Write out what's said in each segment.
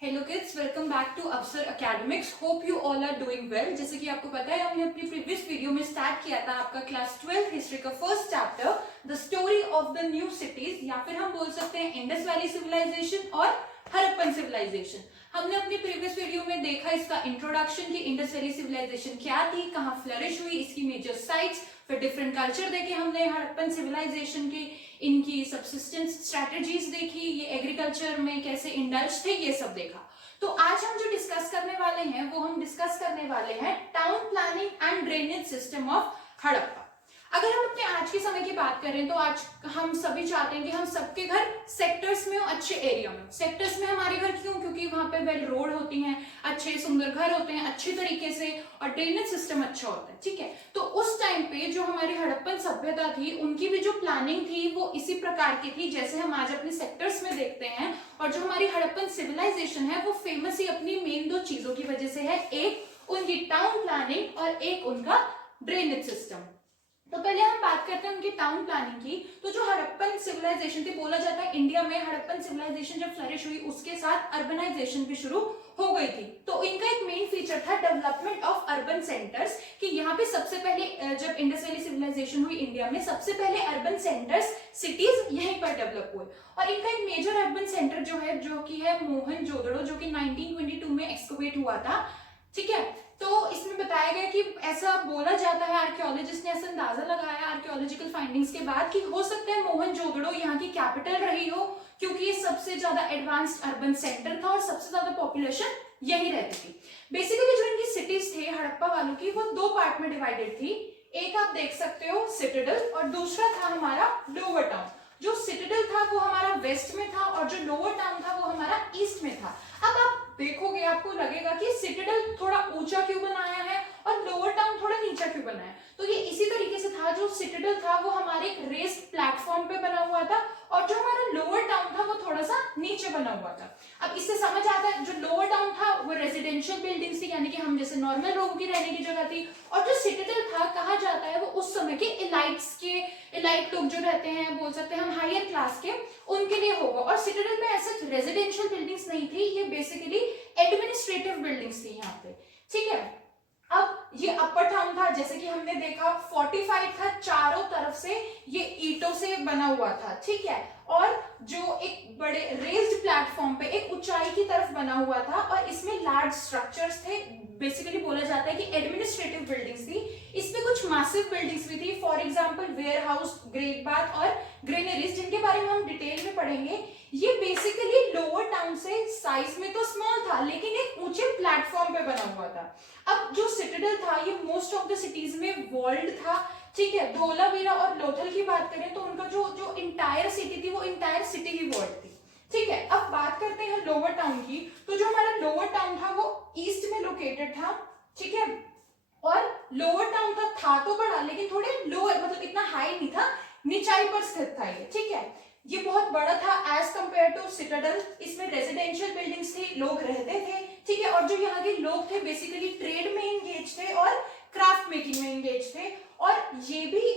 Hello kids, welcome back to Afsar academics. Hope you all are doing well. जैसे कि आपको पता है, हमने अपनी प्रीवियस वीडियो में स्टार्ट किया था आपका क्लास 12 हिस्ट्री का first chapter, the story of the new cities, या फिर हम बोल सकते हैं इंडस वैली सिविलाइजेशन और हड़प्पन सिविलाइजेशन। हमने अपनी प्रीवियस वीडियो में देखा इसका इंट्रोडक्शन की इंडस वैली सिविलाइजेशन क्या थी, कहाँ फ्लरिश हुई, इसकी मेजर साइट्स, फिर डिफरेंट कल्चर देखे हमने हड़प्पन सिविलाइजेशन के, इनकी सबसिस्टेंस स्ट्रेटजीज देखी, ये एग्रीकल्चर में कैसे इंडल्ज थे, ये सब देखा। तो आज हम जो डिस्कस करने वाले हैं वो हम डिस्कस करने वाले हैं town planning and drainage system of Harappa. अगर हम अपने आज के समय की बात करें तो आज हम सभी चाहते हैं कि हम सबके घर सेक्टर्स में हो, अच्छे एरिया में। सेक्टर्स में हमारे घर क्यों? क्योंकि वहां पे वेल रोड होती हैं, अच्छे सुंदर घर होते हैं अच्छी तरीके से, और ड्रेनेज सिस्टम अच्छा होता है। ठीक है, तो उस टाइम पे जो हमारी हड़प्पन सभ्यता थी उनकी भी जो प्लानिंग थी वो इसी प्रकार की थी जैसे हम आज अपने सेक्टर्स में देखते हैं। और जो हमारी हड़प्पन सिविलाइजेशन है वो फेमस ही अपनी मेन दो चीजों की वजह से है, एक उनकी टाउन प्लानिंग और एक उनका ड्रेनेज सिस्टम। तो पहले हम बात करते हैं उनकी टाउन प्लानिंग की। तो जो हड़प्पन सिविलाइजेशन थी, बोला जाता है इंडिया में हड़प्पन सिविलाइजेशन जब फ्लरिश हुई उसके साथ अर्बनाइजेशन भी शुरू हो गई थी। तो इनका एक मेन फीचर था डेवलपमेंट ऑफ अर्बन सेंटर्स, कि यहाँ पे सबसे पहले जब इंडस वैली सिविलाइजेशन हुई इंडिया में, सबसे पहले अर्बन सेंटर्स सिटीज यहीं पर डेवलप हुए। और इनका एक मेजर अर्बन सेंटर जो कि है मोहनजोदड़ो, जो कि 1922 में एक्सकवेट हुआ था। ठीक है, तो इसमें बताया गया कि ऐसा बोला जाता है, आर्कियोलॉजिस्ट ने ऐसा अंदाजा लगाया आर्कियोलॉजिकल फाइंडिंग्स के बाद कि हो सकता है मोहनजोदड़ो यहाँ की कैपिटल रही हो, क्योंकि ये सबसे ज्यादा एडवांस्ड अर्बन सेंटर था और सबसे ज्यादा पॉपुलेशन यही रहती थी। बेसिकली जो इनकी सिटीज थे हड़प्पा वालों की, वो दो पार्ट में डिवाइडेड थी। एक आप देख सकते हो सिटाडेल, और दूसरा था हमारा लोअर टाउन। जो सिटाडेल था वो हमारा वेस्ट में था और जो लोअर टाउन था वो हमारा ईस्ट में था। अब आप देखोगे आपको लगेगा कि सिटाडेल थोड़ा ऊंचा क्यों बनाया है और लोअर टाउन थोड़ा नीचा क्यों बनाया है। तो ये इसी तरीके से था, जो सिटाडेल था वो हमारे एक रेस्ड प्लेटफॉर्म पे बना हुआ था और जो हमारा लोअर टाउन था वो थोड़ा सा नीचे बना हुआ था। अब इससे समझ आता है, जो लोअर टाउन था वो रेजिडेंशियल बिल्डिंग्स थी, यानी कि हम जैसे नॉर्मल लोगों की रहने की जगह थी, और जो सिटाडेल था कहा जाता है वो उस समय के एलाइट लोग जो रहते हैं, बोल सकते हैं हम हायर क्लास के, उनके लिए होगा। और सिटाडेल में ऐसे रेजिडेंशियल बिल्डिंग्स नहीं थी, ये बेसिकली एडमिनिस्ट्रेटिव बिल्डिंग्स थी यहाँ पे। ठीक है, अब ये अपर टाउन था, जैसे कि हमने देखा फोर्टिफाइड था, चारों तरफ से ये ईंटों से बना हुआ था। ठीक है, और जो एक बड़े रेज्ड प्लेटफॉर्म पे एक ऊंचाई की तरफ बना हुआ था और इसमें लार्ज स्ट्रक्चर्स थे। बेसिकली बोला जाता है कि एडमिनिस्ट्रेटिव बिल्डिंग्स थी। इसमें कुछ मैसिव बिल्डिंग्स भी थी, for example warehouse, great bath और ग्रेनरीज, जिनके बारे में हम डिटेल में पढ़ेंगे। ये बेसिकली लोअर टाउन से साइज में तो स्मॉल था लेकिन एक ऊंचे प्लेटफॉर्म पे बना हुआ था। अब जो सिटाडेल था ये मोस्ट ऑफ द सिटीज में वॉल्ड था। ठीक है, धोलावीरा और लोथल की बात करें तो उनका जो इंटायर सिटी थी वो इंटायर सिटी ही वॉल्ड थी। ठीक है, अब बात करते हैं लोअर टाउन की। तो जो हमारा लोअर टाउन था वो ईस्ट में लोकेटेड था। ठीक है, और लोअर टाउन था तो बड़ा लेकिन थोड़े लोअर, मतलब इतना हाई नहीं था, निचाई पर स्थित था ये। ठीक है, ये बहुत बड़ा था एज कंपेयर टू सिटाडेल। इसमें रेजिडेंशियल बिल्डिंग्स थी, लोग रहते थे। ठीक है, और जो यहाँ के लोग थे बेसिकली ट्रेड में एंगेज थे और क्राफ्ट मेकिंग में एंगेज थे। और ये भी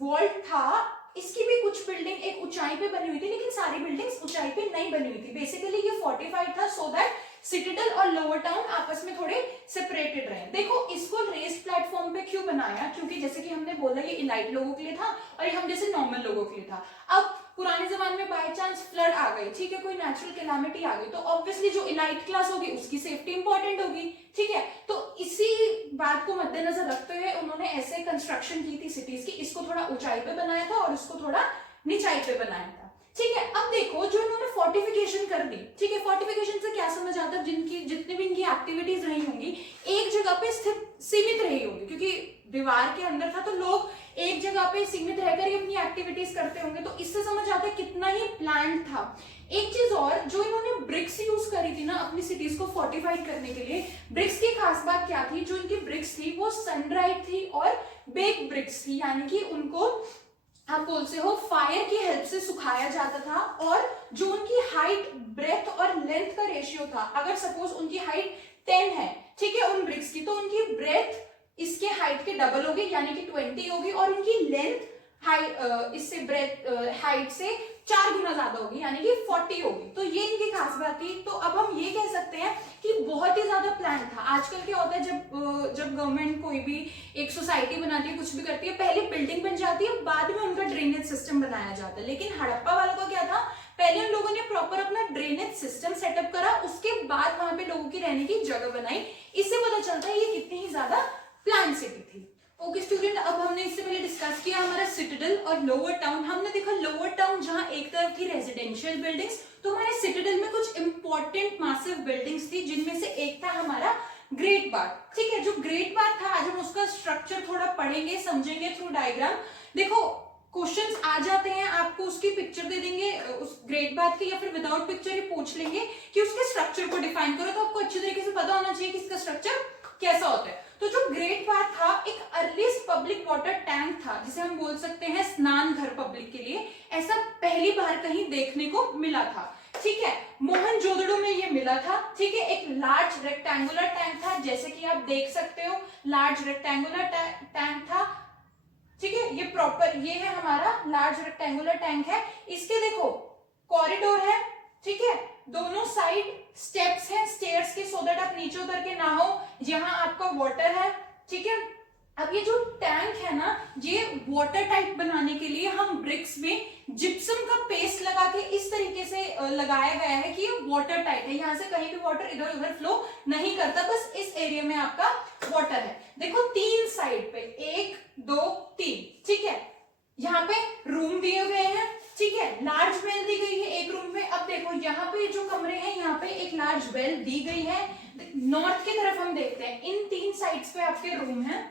वॉल्ट था, इसकी भी कुछ बिल्डिंग एक ऊंचाई पे बनी हुई थी लेकिन सारी बिल्डिंग्स ऊंचाई पे नहीं बनी हुई थी। बेसिकली ये फोर्टिफाइड था सो दैट सिटाडेल और लोअर टाउन आपस में थोड़े सेपरेटेड रहे। देखो, इसको रेस्ड प्लेटफॉर्म पे क्यों बनाया? क्योंकि जैसे कि हमने बोला ये इलाइट लोगों के लिए था और ये हम जैसे नॉर्मल लोगों के लिए था। अब पुराने जमाने में बाय चांस फ्लड आ गई, ठीक है, कोई नेचुरल कैलामिटी आ गई, तो ऑब्वियसली जो इलाइट क्लास होगी उसकी सेफ्टी इंपॉर्टेंट होगी। ठीक है, तो इसी बात को मद्देनजर रखते हुए उन्होंने ऐसे कंस्ट्रक्शन की थी सिटीज की, इसको थोड़ा ऊंचाई पे बनाया था और इसको थोड़ा निचाई पे बनाया था। ठीक है, अब देखो जो इन्होंने फोर्टिफिकेशन कर दी। ठीक है, फोर्टिफिकेशन से क्या समझ आता है, जितनी भी इनकी एक्टिविटीज रही होंगी एक जगह पे सीमित रही होंगी, क्योंकि दीवार के अंदर था तो लोग एक जगह पे सीमित रहकर ही अपनी एक्टिविटीज करते होंगे। तो इससे समझ आता है कितना ही प्लान था। एक चीज और, जो इन्होंने ब्रिक्स यूज करी थी ना अपनी सिटीज को फोर्टिफाइड करने के लिए, ब्रिक्स की खास बात क्या थी? जो इनकी ब्रिक्स थी वो सनड्राइड थी और बेक ब्रिक्स थी, यानी कि उनको आप बोलते हो फायर की हेल्प से सुखाया जाता था। और जो उनकी हाइट, ब्रेथ और लेंथ का रेशियो था, अगर सपोज उनकी हाइट 10 है, ठीक है, उन ब्रिक्स की, तो उनकी ब्रेथ इसके हाइट के डबल होगी यानी कि 20 होगी, और उनकी लेंथ इससे ब्रेथ हाइट से 4 गुना ज्यादा होगी यानी कि 40 होगी। तो ये इनकी खास बात थी। तो अब हम ये कह सकते बहुत ही ज्यादा प्लान था। आजकल क्या होता है, जब गवर्नमेंट कोई भी एक सोसाइटी बनाती है, कुछ भी करती है, पहले बिल्डिंग बन जाती है, बाद में उनका ड्रेनेज सिस्टम बनाया जाता है। लेकिन हड़प्पा वालों का क्या था, पहले उन लोगों ने प्रॉपर अपना ड्रेनेज सिस्टम सेटअप करा, उसके बाद वहां पे लोगों की रहने की जगह बनाई। इससे पता चलता है ये कितनी ही ज्यादा प्लान सिटी थी। ओके स्टूडेंट, अब हमने इससे पहले डिस्कस किया हमारा सिटाडेल और लोअर टाउन। हमने देखा लोअर टाउन जहां एक तरफ थी रेजिडेंशियल बिल्डिंग्स, तो हमारे सिटाडेल में कुछ इंपॉर्टेंट मासिव बिल्डिंग्स थी, जिनमें से एक था हमारा ग्रेट बाथ। ठीक है, जो ग्रेट बाथ था, आज हम उसका स्ट्रक्चर थोड़ा पढ़ेंगे, समझेंगे थ्रू डायग्राम। देखो क्वेश्चंस आ जाते हैं, आपको उसकी पिक्चर दे देंगे उस ग्रेट बाथ की, या फिर विदाउट पिक्चर ही पूछ लेंगे कि उसके स्ट्रक्चर को डिफाइन करो, तो आपको अच्छी तरीके से पता होना चाहिए कि इसका स्ट्रक्चर कैसा होता है। तो जो ग्रेट बाथ था एक अर्लीस्ट पब्लिक वाटर टैंक था, जिसे हम बोल सकते हैं स्नान घर पब्लिक के लिए। ऐसा पहली बार कहीं देखने को मिला था। ठीक है, मोहनजोदड़ो में ये मिला था। ठीक है, एक लार्ज रेक्टेंगुलर टैंक था, जैसे कि आप देख सकते हो, लार्ज रेक्टेंगुलर टैंक था। ठीक है, ये प्रॉपर ये है हमारा लार्ज रेक्टेंगुलर टैंक है। इसके देखो कॉरिडोर है, ठीक है, दोनों साइड स्टेप्स हैं स्टेयर्स के, सो दैट आप नीचे उतर के ना हो। यहाँ आपका वाटर है। ठीक है, अब ये जो टैंक है ना, ये वाटर टाइप बनाने के लिए हम ब्रिक्स में जिप्सम का पेस्ट लगा के इस तरीके से लगाया गया है कि ये वाटर टाइप है। यहाँ से कहीं भी वाटर इधर उधर फ्लो नहीं करता, बस इस एरिया में आपका वाटर है। देखो 3 साइड पे, 1 2 3। ठीक है, यहाँ पे रूम दिए गए हैं। ठीक है, लार्ज वेल दी गई है एक रूम में। अब देखो यहाँ पे जो कमरे हैं, यहाँ पे एक लार्ज वेल दी गई है। नॉर्थ की तरफ हम देखते हैं, इन 3 साइड्स पे आपके रूम है।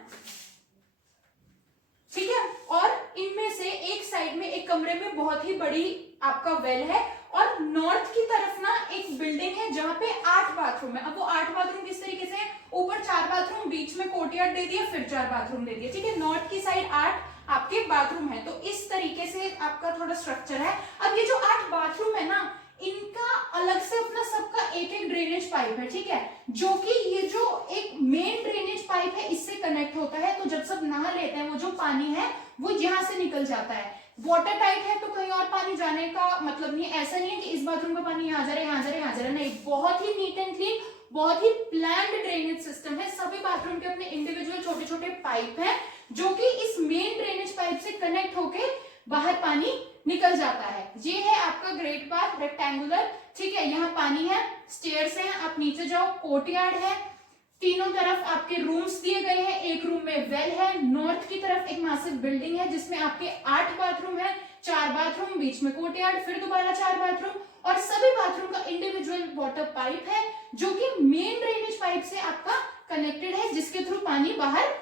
ठीक है, और इनमें से एक साइड में एक कमरे में बहुत ही बड़ी आपका वेल है, और नॉर्थ की तरफ ना एक बिल्डिंग है जहां पे 8 बाथरूम है। अब वो 8 बाथरूम किस तरीके से, ऊपर 4 बाथरूम, बीच में कोर्टयार्ड दे दिया, फिर 4 बाथरूम दे दिया। ठीक है, नॉर्थ की साइड 8 आपके बाथरूम है, तो इस तरीके से आपका थोड़ा स्ट्रक्चर है। अब ये जो 8 बाथरूम है ना, इनका अलग से अपना सबका एक एक ड्रेनेज पाइप है। ठीक है, जो कि ये जो एक मेन ड्रेनेज पाइप है इससे कनेक्ट होता है, तो जब सब नहा लेते हैं वो जो पानी है वो यहाँ से निकल जाता है। वाटर टाइट है तो कहीं और पानी जाने का मतलब नहीं, ऐसा नहीं है कि इस बाथरूम का पानी यहाँ जा रहा है, यहाँ जा रहा है, यहाँ जा रहा है, नहीं, बहुत ही नीट एंड क्लीन, बहुत ही प्लान्ड ड्रेनेज सिस्टम है। सभी बाथरूम के अपने इंडिविजुअल छोटे छोटे पाइप हैं, जो कि इस मेन ड्रेनेज पाइप से कनेक्ट होके बाहर पानी निकल जाता है। ये है आपका ग्रेट बाथ रेक्टेंगुलर। ठीक है, यहाँ पानी है, स्टेयर्स हैं, आप नीचे जाओ, कोर्टयार्ड है, तीनों तरफ आपके रूम्स दिए गए हैं, एक रूम में वेल है, नॉर्थ की तरफ एक मासिव बिल्डिंग है जिसमें आपके 8 बाथरूम है, 4 बाथरूम, बीच में कोर्टयार्ड, फिर दोबारा 4 बाथरूम, और सभी बाथरूम का इंडिविजुअल वाटर पाइप है जो कि मेन ड्रेनेज पाइप से आपका कनेक्टेड है, जिसके थ्रू पानी बाहर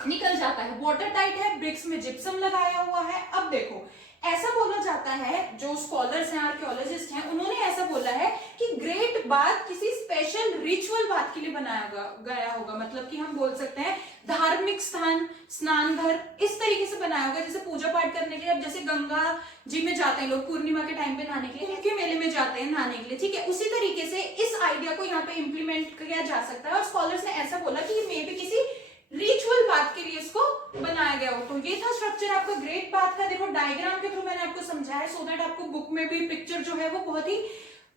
निकल जाता है। वाटर टाइट है, ब्रिक्स में जिप्सम लगाया हुआ है। अब देखो ऐसा बोला जाता है, जो स्कॉलर्स हैं, आर्कियोलॉजिस्ट हैं, उन्होंने ऐसा बोला है कि ग्रेट बाथ किसी स्पेशल रिचुअल बात के लिए बनाया गया होगा। मतलब कि हम बोल सकते हैं धार्मिक स्थान, स्नान घर, इस तरीके से बनाया होगा, जैसे पूजा पाठ करने के लिए। अब जैसे गंगा जी में जाते हैं लोग पूर्णिमा के टाइम पे नहाने के लिए, उनके मेले में जाते हैं नहाने के लिए। ठीक है, उसी तरीके से इस आइडिया को यहाँ पे इम्प्लीमेंट किया जा सकता है, और स्कॉलर्स ने ऐसा बोला कि ये मे बी किसी रिचुअल बात के लिए इसको बनाया गया हो। तो ये था स्ट्रक्चर आपका ग्रेट बाथ का। देखो डायग्राम के थ्रू मैंने आपको समझाया, सो दैट आपको बुक में भी पिक्चर जो है वो बहुत ही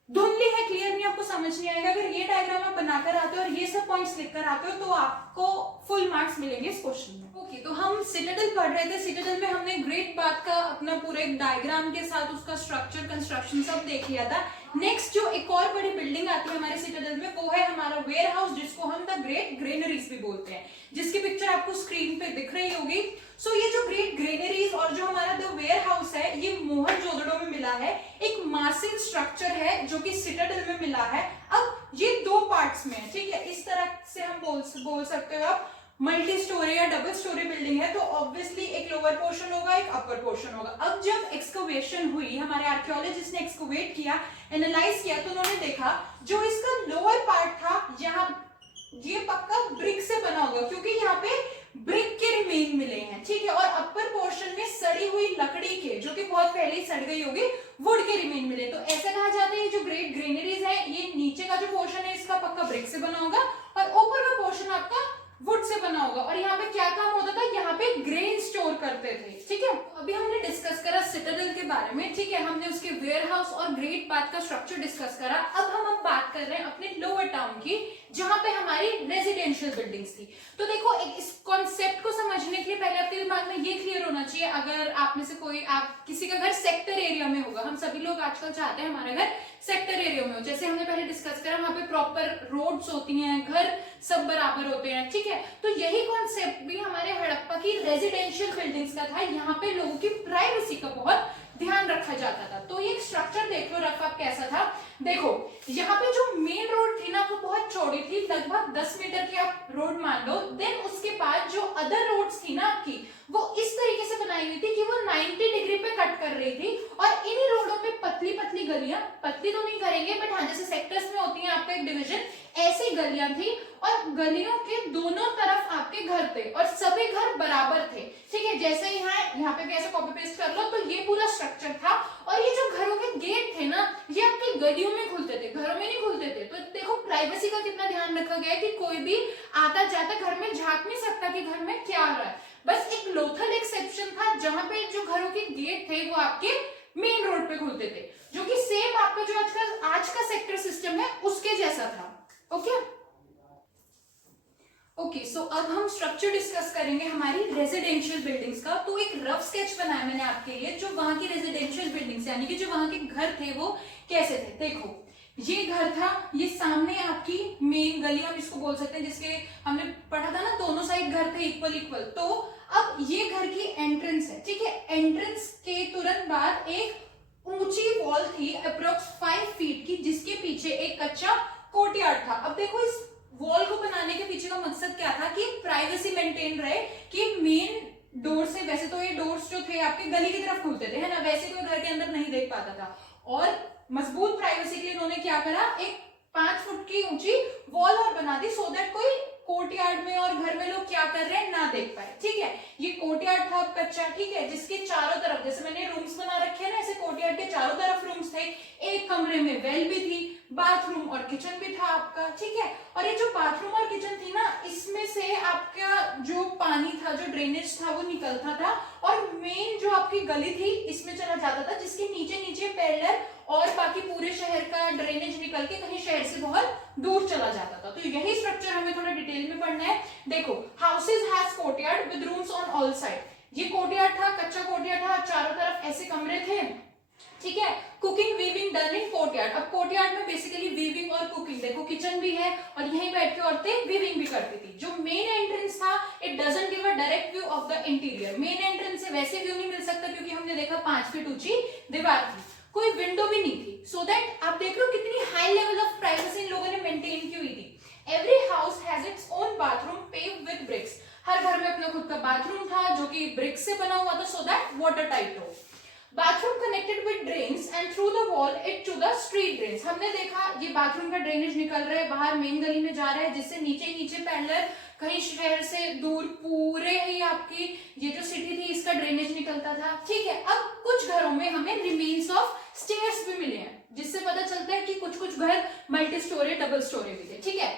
धुंधली है, क्लियर नहीं, आपको समझ नहीं आएगा। अगर ये डायग्राम आप बनाकर आते हो और ये सब पॉइंट्स लिखकर आते हो तो आपको फुल मार्क्स मिलेंगे इस क्वेश्चन में। ओके, तो हम सिटाडेल पढ़ रहे थे। सिटाडेल में हमने ग्रेट बाथ का अपना पूरे एक डायग्राम के साथ उसका स्ट्रक्चर, कंस्ट्रक्शन सब देख लिया था। नेक्स्ट जो एक और बड़ी बिल्डिंग आती है हमारे सिटाडेल में, वो है हमारा वेयर हाउस, जिसको हम द ग्रेट ग्रेनरीज भी बोलते हैं, जिसकी पिक्चर आपको स्क्रीन पे दिख रही होगी। सो ये जो ग्रेट ग्रेनरीज और जो हमारा द वेयर हाउस है, ये मोहनजोदड़ो में मिला है, एक मासिव स्ट्रक्चर है जो कि सिटाडेल में मिला है। अब ये 2 पार्ट्स में है। ठीक है, इस तरह से हम बोल सकते हो आप मल्टी स्टोरी या डबल स्टोरी बिल्डिंग है, तो ऑब्वियसली एक लोअर पोर्शन होगा, एक अपर पोर्शन होगा। अब जब एक्सकवेशन हुई, हमारे आर्कियोलॉजिस्ट ने एक्सकवेट किया, एनालाइज किया, तो उन्होंने देखा जो इसका लोअर पार्ट था, यहाँ ये पक्का ब्रिक से बना होगा, क्योंकि यहाँ पे ब्रिक के रिमेन मिले हैं। ठीक है, और अपर पोर्शन में सड़ी हुई लकड़ी के, जो कि बहुत पहले ही सड़ गई होगी, वुड के रिमेन मिले। तो ऐसा कहा जाता है ये जो ग्रेट ग्रेनरीज है, ये नीचे का जो पोर्शन है इसका पक्का ब्रिक से बना होगा, और ऊपर का पोर्शन आपका वुड से बना होगा। और यहाँ पे क्या काम होता था, यहाँ पे ग्रेन स्टोर करते थे, ठीक है। अभी हमने डिस्कस करा सिटाडेल के बारे में, ठीक है, हमने उसके वेयर हाउस और ग्रेट पाथ का स्ट्रक्चर डिस्कस करा। अब हम बात कर रहे हैं अपने लोअर टाउन की, जहां पे हमारी रेजिडेंशियल बिल्डिंग्स थी। तो देखो इस कॉन्सेप्ट को समझने के लिए पहले आपके दिमाग में ये क्लियर होना चाहिए, अगर आप में से कोई, आप किसी का घर सेक्टर एरिया में होगा, हम सभी लोग आजकल चाहते हैं हमारा घर सेक्टर एरिया में हो, जैसे हमने पहले डिस्कस करा, वहां पे प्रॉपर रोड्स होती हैं, घर सब बराबर होते हैं, ठीक है। तो यही कॉन्सेप्ट भी हमारे हड़प्पा की रेजिडेंशियल बिल्डिंग्स का था। यहाँ पे लोगों की प्राइवेसी का बहुत ध्यान रखा जाता था। तो ये स्ट्रक्चर देख लो रफ आप कैसा था। देखो यहाँ पे जो मेन रोड थी ना वो बहुत चौड़ी थी, लगभग 10 मीटर की आप रोड मान लो। देन उसके बाद जो अदर रोड्स थी ना आपकी, वो इस तरीके से बनाई हुई थी कि वो 90 डिग्री पे कट कर रही थी। और इन्हीं रोडों पे पतली पतली गलियां, पतली तो नहीं करेंगे बट हाँ जैसे सेक्टर्स में होती है आपका एक डिवीजन, ऐसी गलियां थी। और गलियों के दोनों तरफ आपके घर थे और सभी घर बराबर थे, ठीक है। जैसे यहाँ पे भी ऐसे कॉपी पेस्ट कर लो, तो ये पूरा स्ट्रक्चर था। और ये जो घरों के गेट थे ना, ये आपकी गलियों में खुलते थे, घरों में नहीं खुलते थे। तो देखो प्राइवेसी का कितना ध्यान रखा गया है कि कोई भी आता जाता घर में झांक नहीं सकता कि घर में क्या हो रहा है। बस एक लोथल एक्सेप्शन था, जहां पे जो घरों के गेट थे वो आपके मेन रोड पे खुलते थे, जो कि सेम आपका जो आज का सेक्टर सिस्टम है उसके जैसा था। ओके, सो अब हम स्ट्रक्चर डिस्कस करेंगे हमारी रेजिडेंशियल बिल्डिंग्स का। तो एक रफ स्केच बनाया मैंने आपके लिए, जो वहां की रेजिडेंशियल बिल्डिंग्स यानी कि जो वहां के घर थे वो कैसे थे। देखो ये घर था, ये सामने आपकी मेन गली हम इसको बोल सकते हैं, जिसके हमने पढ़ा था ना दोनों साइड घर थे इक्वल इक्वल। तो अब ये घर की एंट्रेंस है, ठीक है। एंट्रेंस के तुरंत बाद एक ऊंची वॉल थी अप्रोक्स 5 फीट की, जिसके पीछे एक कच्चा कोर्टयार्ड था। अब देखो इस वॉल को बनाने के पीछे का मकसद क्या था कि प्राइवेसी मेंटेन रहे, कि मेन डोर से, वैसे तो ये डोर्स जो थे आपके गली की तरफ खुलते थे, है ना, वैसे कोई घर के अंदर नहीं देख पाता था। और मजबूत प्राइवेसी के लिए इन्होंने क्या करा, एक 5 फुट की ऊंची वॉल और बना दी, सो दैट कोई कोर्टयार्ड में और घर में लोग क्या कर रहे हैं ना देख पाए, ठीक है। ये कोर्टयार्ड था कच्चा, ठीक है, जिसके चारों तरफ, जैसे मैंने रूम्स बना रखे हैं ना, ऐसे कोर्टयार्ड के चारों तरफ रूम्स थे। एक कमरे में वेल भी थी, बाथरूम और किचन भी था आपका, ठीक है। और ये जो बाथरूम और किचन थी ना, इसमें से आपका जो पानी था, जो ड्रेनेज था वो निकलता था, और मेन जो आपकी गली थी इसमें चला जाता था, जिसके नीचे नीचे पैरेलल और बाकी पूरे शहर का ड्रेनेज निकल के कहीं शहर से बहुत दूर चला जाता था। तो यही स्ट्रक्चर हमें थोड़ा डिटेल में पढ़ना है। देखो houses has courtyard with rooms on all side. ये कोर्टयार्ड था, कच्चा कोर्टयार्ड था, चारों तरफ ऐसे कमरे थे, ठीक है। Cooking weaving done in courtyard. अब कोर्टयार्ड में बेसिकली वीविंग और कुकिंग, देखो किचन भी है और यहीं बैठ के औरतें वीविंग भी करती थी। जो मेन एंट्रेंस था, it doesn't give a direct view of the interior. Main entrance से वैसे व्यू नहीं मिल सकता, क्योंकि हमने देखा 5 फीट ऊंची दीवार थी, कोई विंडो भी नहीं थी। सो दैट आप देख लो कितनी हाई लेवल ऑफ प्राइवेसी इन लोगों ने मेंटेन की हुई थी। Every house has its own bathroom paved with bricks. हर घर में अपना खुद का बाथरूम था, जो कि ब्रिक से बना हुआ था, सो दैट वाटर टाइट हो। Bathroom connected with drains and through the wall it to the street drains. हमने देखा ये बाथरूम का ड्रेनेज निकल रहा है, बाहर मेन गली में जा रहा है, जिससे नीचे नीचे पैरेलल कहीं शहर से दूर पूरे ही आपकी ये जो सिटी थी इसका ड्रेनेज निकलता था, ठीक है। अब कुछ घरों में हमें रिमेन्स ऑफ स्टेयर्स भी मिले हैं, जिससे पता चलता है कि कुछ कुछ घर मल्टी स्टोरी डबल स्टोरी भी थे, ठीक है।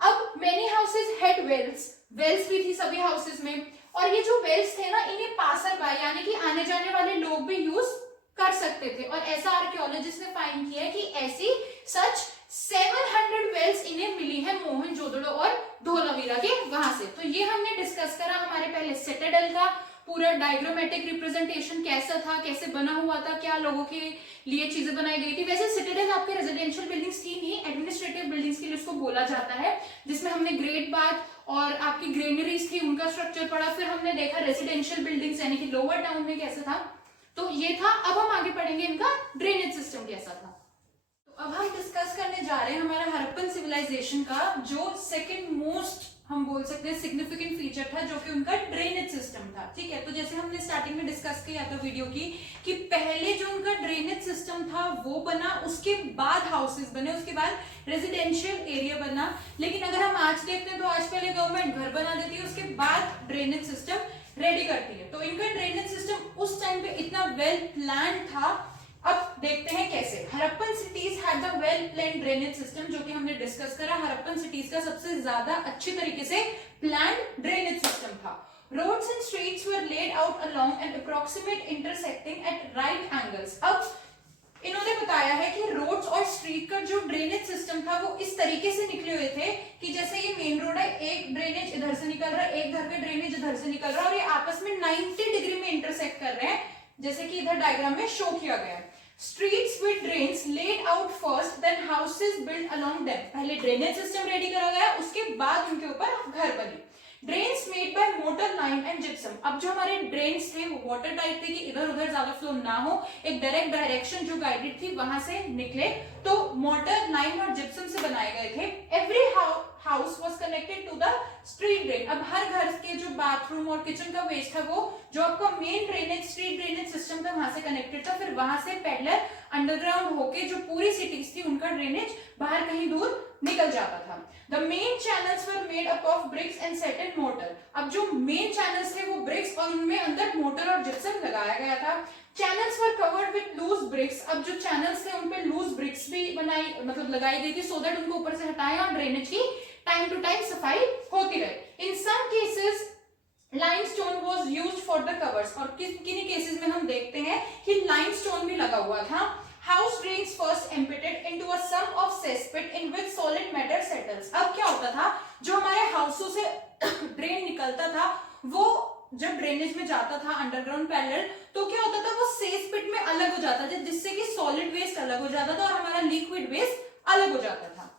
अब many houses had wells, wells भी थी सभी हाउसेज में। और ये जो वेल्स थे ना, इन्हें पासर बाय यानी कि आने जाने वाले लोग भी यूज कर सकते थे। और ऐसा आर्कियोलॉजिस्ट ने फाइंड किया है कि ऐसी सच 700 वेल्स इन्हें मिली है मोहनजोदड़ो और धोलावीरा के वहां से। तो ये हमने डिस्कस करा हमारे पहले सिटाडेल का पूरा डायग्रामेटिक रिप्रेजेंटेशन कैसा था, कैसे बना हुआ था, क्या लोगों के लिए चीजें बनाई गई थी। वैसे सिटाडेल आपके रेजिडेंशियल बिल्डिंग्स थी नहीं, एडमिनिस्ट्रेटिव बिल्डिंग्स के लिए उसको बोला जाता है, जिसमें हमने ग्रेट बाथ और आपकी ग्रेनरीज थी उनका स्ट्रक्चर पढ़ा। फिर हमने देखा रेजिडेंशियल बिल्डिंग्स यानी कि लोअर टाउन में कैसा था, तो ये था। अब हम आगे पढ़ेंगे इनका ड्रेनेज सिस्टम कैसा था। तो अब हम डिस्कस करने जा रहे हैं हमारा हड़प्पन सिविलाइजेशन का जो सेकंड मोस्ट हम बोल सकते हैं सिग्निफिकेंट फीचर था, जो कि उनका ड्रेनेज सिस्टम था, ठीक है। तो जैसे हमने स्टार्टिंग में डिस्कस किया था वीडियो की कि पहले जो उनका ड्रेनेज सिस्टम था वो बना, उसके बाद हाउसेस बने, उसके बाद रेजिडेंशियल एरिया बना। लेकिन अगर हम आज देखते हैं तो आज पहले गवर्नमेंट घर बना देती है, उसके बाद ड्रेनेज सिस्टम रेडी करती है। तो इनका ड्रेनेज सिस्टम उस टाइम पे इतना वेल प्लान था। अब देखते हैं कैसे। Harappan cities had the well planned drainage system, जो कि हमने डिस्कस करा। हड़प्पन सिटीज का सबसे ज्यादा अच्छे तरीके से प्लान्ड ड्रेनेज सिस्टम था। Roads and streets were laid out along an approximate intersecting at right angles. अब इन्होंने बताया है कि रोड्स और स्ट्रीट का जो ड्रेनेज सिस्टम था वो इस तरीके से निकले हुए थे कि जैसे ये मेन रोड है, एक ड्रेनेज इधर से निकल रहा है, एक घर का ड्रेनेज इधर से निकल रहा है और ये आपस में 90 डिग्री में इंटरसेक्ट कर रहे हैं, जैसे कि इधर डायग्राम में शो किया गया है। Streets with drains laid out first, then houses built along them। पहले ड्रेनेज सिस्टम रेडी करा गया, उसके बाद उनके ऊपर घर बने। Drains made by motor line and gypsum. अब जो हमारे ड्रेन्स थे वो वाटर टाइप थे कि इधर उधर ज्यादा फ्लो ना हो, एक डायरेक्ट डायरेक्शन जो गाइडेड थी वहां से निकले, तो मोटर लाइन और जिप्सम से बनाए गए थे। Every house was connected to the street drain. अब हर घर के जो बाथरूम और किचन का वेस्ट था वो जो आपका main drainage street drainage system था वहां से कनेक्टेड था, फिर वहां से पहले अंडरग्राउंड होके जो पूरी सिटीज थी उनका ड्रेनेज बाहर कहीं दूर निकल जाता था। The main channels were made up of bricks and set in mortar। अब जो मेन चैनल्स थे वो ब्रिक्स और उनमें अंदर मोटर और जिप्सम लगाया गया था। Channels were covered with loose bricks. अब जो चैनल्स थे उन पे लूज ब्रिक्स भी बनाई मतलब लगाई गई थी सो दैट उनको ऊपर से हटाएं और ड्रेनेज की टाइम टू टाइम सफाई होती रहे। In some cases limestone was used for the covers. और किन्हीं केसेस में हम देखते हैं कि लाइमस्टोन भी लगा हुआ था। House drains first emptied into a sum of cesspit in which solid matter settles। अब क्या होता था, जो हमारे हाउसों से ड्रेन निकलता था वो जब ड्रेनेज में जाता था अंडरग्राउंड पैरेलल, तो क्या होता था वो सेस्पिट में अलग हो जाता था, जिससे कि सॉलिड वेस्ट अलग हो जाता था और हमारा लिक्विड वेस्ट अलग हो जाता था।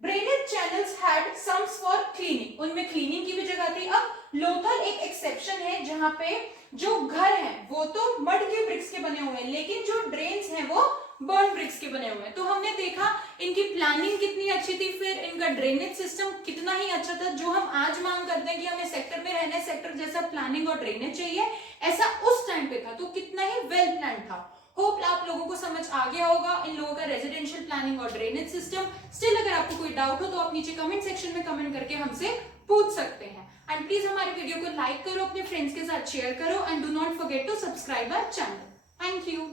Drainage channels had sums for cleaning. उनमें क्लीनिंग की भी जगह थी। अब लोथल एक एक्सेप्शन है जहां पे जो घर हैं वो तो मड के ब्रिक्स के बने हुए हैं, लेकिन जो ड्रेन्स हैं वो बर्न ब्रिक्स के बने हुए हैं। तो हमने देखा इनकी प्लानिंग कितनी अच्छी थी, फिर इनका ड्रेनेज सिस्टम कितना ही अच्छा था। जो हम आज मांग करते हैं कि हमें सेक्टर में रहने सेक्टर जैसा प्लानिंग और ड्रेनेज चाहिए, ऐसा उस टाइम पे था, तो कितना ही वेल प्लान था। होप आप लोगों को समझ आ गया होगा इन लोगों का रेजिडेंशियल प्लानिंग और ड्रेनेज सिस्टम। स्टिल अगर आपको कोई डाउट हो तो आप नीचे कमेंट सेक्शन में कमेंट करके हमसे पूछ सकते हैं। एंड प्लीज हमारे वीडियो को लाइक करो, अपने फ्रेंड्स के साथ शेयर करो and do not forget to subscribe our channel. Thank you.